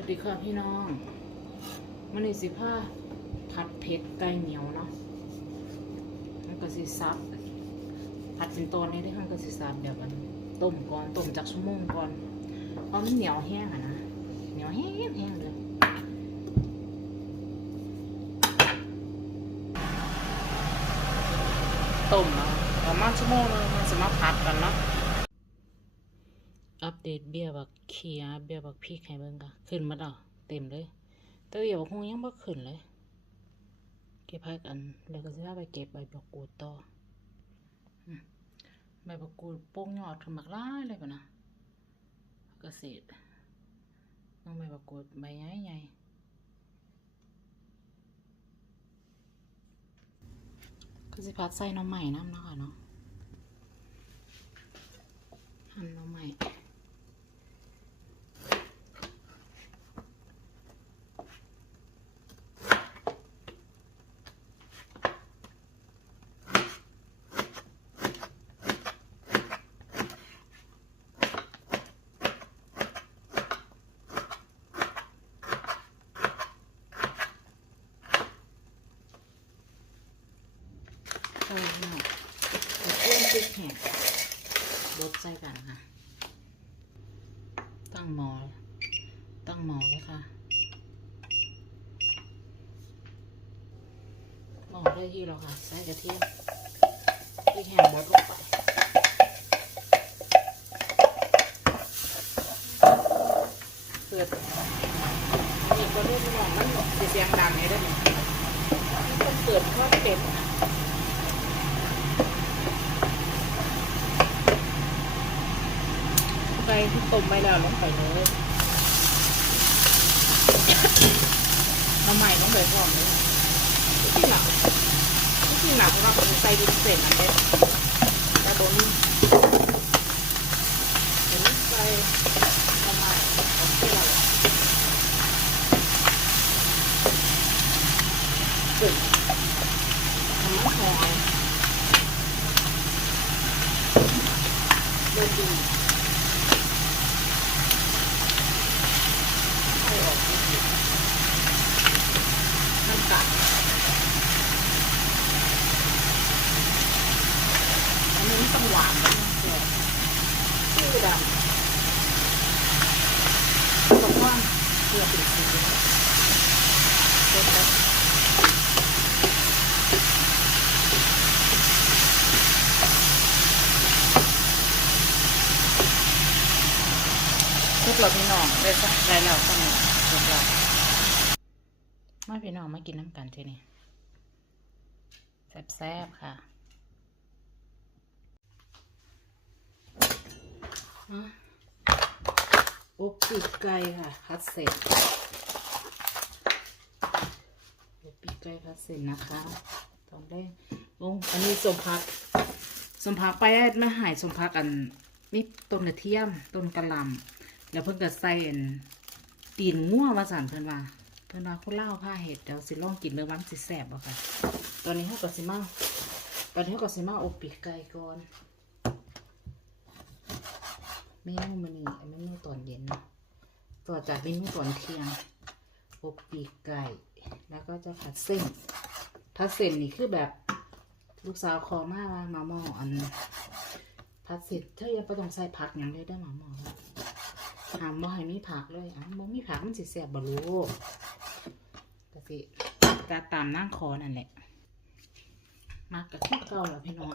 วัสดีค่ะพี่น้องมันนี่สิผ้าผัดเผ็ดไก่เหนียวเนาะมันก็สิซับผัดเป็นตอนนี้ได้ข้างก็สิซับเดี๋ยวกันต้มก่อนต้มจากชั่วโมงก่อนเพราะมันเหนียวแห้งอะนะเหนียวแห้งแห้งเลยต้มเนาะประมาณชั่วโมงนึงมันจะมาผัดกันเนาะ เดเบี้ยบักเขียเบี้ยบักพริกให้เบิ่งกะขึ้นมาแล้วเต็มเลยแต่เบี้ยบักคงยังบ่ขึ้นเลย เก็บพักอันแล้วก็สิพาไปเก็บใบบักกูดต่อใบบักกูดโป่งยอดขึ้นมากหลายเลยปะนะเกษตรต้องใบบักกูดใบใหญ่ๆก็สิพัดใส่น้ำใหม่น้ำเนาะค่ะเนาะหั่นน้ำใหม่ ใช่ค่ะเครื่องพริกแห้งรสใส่กันค่ะ ตั้งหมอตั้งหมอเลยค่ะหมอได้ที่แล้วค่ะ ใส่กระเทียมพริกแห้งบดลงไปเปิดนี่ก็เรียกว่ามันสิเสียงดังไงได้ไหมเปิดข้อเต็มนะ ไปที่ต้มไปแล้วลงไปเลยน้ำใหม่ต้องไปพร้อมเลยที่หนักที่หนักเราใส่ดินเสร็จอันเด็ดแต่โบนี่เดี๋ยวนี้ใส่น้ำใหม่ของที่เราตึกน้ำมันหอยโดนดีห้ออกนิดนึงมันกัดอันนี้ มันต้องหวานนะชื่อดำบอกว่าเกลือติดสีเป็นแบบทุกเราพี่น้องได้สักได้แล้วสักหนึ่งทุกเรามาพี่น้องมากินน้ำกันทีนี้แซ่บๆค่ะ อบปีกไก่ค่ะพัดเสร็จอบปีกไก่พัดเสร็จนะคะ ตอนแรกลงอันนี้สมพัก สมพักไปมาหายสมพักอันนี่ต้นกระเทียมต้นกระหลำแล้วเพิ่นก็ใส่นตีนงัวมาสั่นเพิ่นว่าเพิ่นว่าคนเล่าผ้าเห็ดเดี๋ยวสิลองกินเนื้อมันสิแซ่บบ่ค่ะ ตอนนี้เฮาก็สิมาตอนนี้เฮาก็สิมาอบปีกไก่ก่อน เมนูมื้อนี้เมนูตอนเย็นนะต่อจากเมนูตอนเที่ยงอบปีกไก่ แล้วก็จะผัดเส้นผัดเส้นนี่คือแบบลูกสาวขอมาว่ามาหม้ออันผัดเสร็จเธอยังบ่ต้องใส่ผักหยังเลยได้หมาหม้อถามว่าให้มีผักเลยอะบ่มีผักมันสิแซ่บบ่รู้ก็สิตาตามนั่งคอนั่นแหละมักกับที่เก่าแล้วพี่น้อง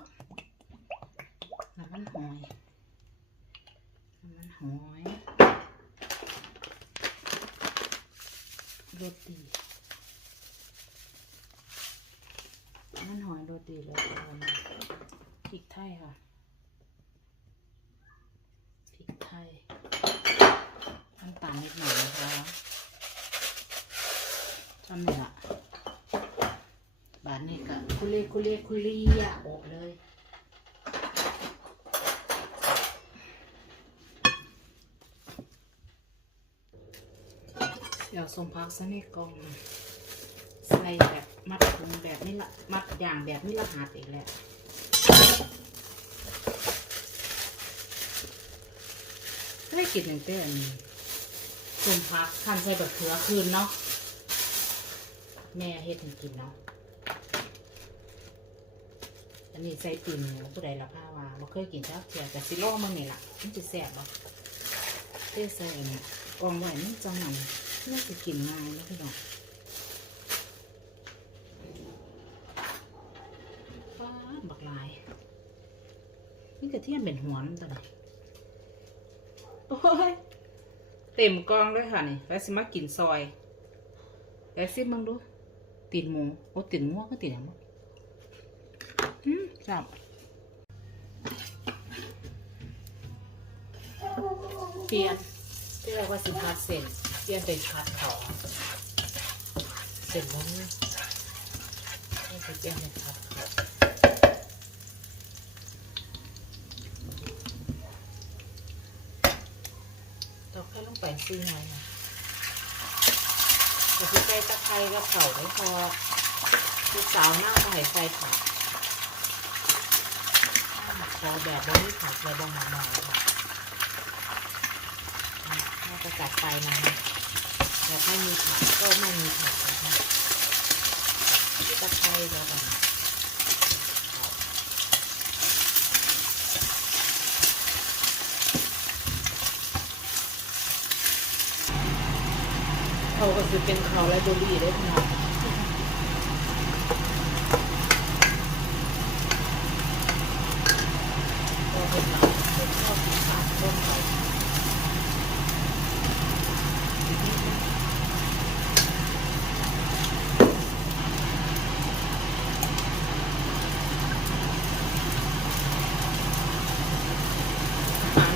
น้ำมันหอย หอยโรตีน้ำมันหอยโรตีแล้วก็พริกไทยค่ะพริกไทยน้ำตาลนิดหน่อยนะคะทำเนี่ยบานนี้ก็คุเรคุเรคุเรียโอบเลย เดี๋ย วส่งพักซะในกล่องใส่แบบมัดถุงแบบนี้ละมัดอย่างแบบนี้ละหาดอีกแล้วได้กินหนึ่งเต้อันนี้ส่วนพักคันใส่แบักเขือคืนเนาะแม่เฮ็ดให้กินเนาะอันนี้ใส่ตีนหมูผู้ใดละผ้าว่าบ่เคยกินจ้าเทียแต่สิลอมันนี่ล่ะมันจะแซ่บบ่เต้ใส่อันนี้กองไว้นี่จังหวะ น่าจะกินง่ายนะพี่น้องฟ้าบักลายนี่กระเทียมเป็นหัวมันตัวไหนโอ้ยเต็มกองเลยค่ะนี่แล้วสิมากินซอยแล้วซิมึงดูตีนหมูโอ้ตีนงัวก็ตีนอย่างมั้งอืมจับเปลี่ยนที่แรกว่าสิพัดเส้น เปลี่ยนเป็นพัดเขาเส้นมันนี่นี่จะเปลี่ยนเป็นพัดเขาตอกแค่ลงไปซีหน่อยนะแต่ที่ใส่ตะไคร้กับเขาไม่พอที่สาวหน้ามาให้ใส่ผักขอแบบบริผักเลยบางหน่อยค่ะ ก็จัดไปนะคะแบบไม่มีผักก็ไม่มีผักนะคะตะไคร้แล้วกันเขาก็คือเป็นเขาและโดรี่ได้พน้องก็เป็นเราเป็นชอบกินผักต้มไป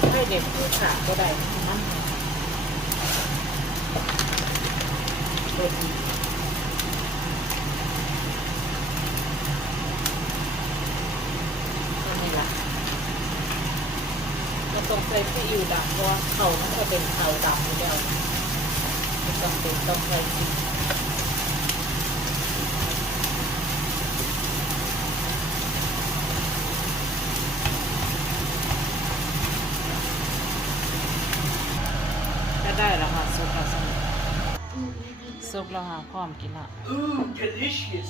อาหารไทยเด็กคือขาก็ได้มันรสดีก็ไม่ละต้องใส่ซีอิ๊วดำเพราะเขามันจะเป็นเขาดำอยู่แล้วต้องเป็นต้องใส่ซีอิ๊ว ก็ได้แล้วค่ะซุปแล้วซุปซุปแล้วค่ะพร้อมกินละ Ooh, delicious.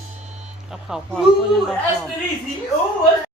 กับข้าวพร้อม Ooh, ก็ยังบ่พร้อม Esther easy. Oh,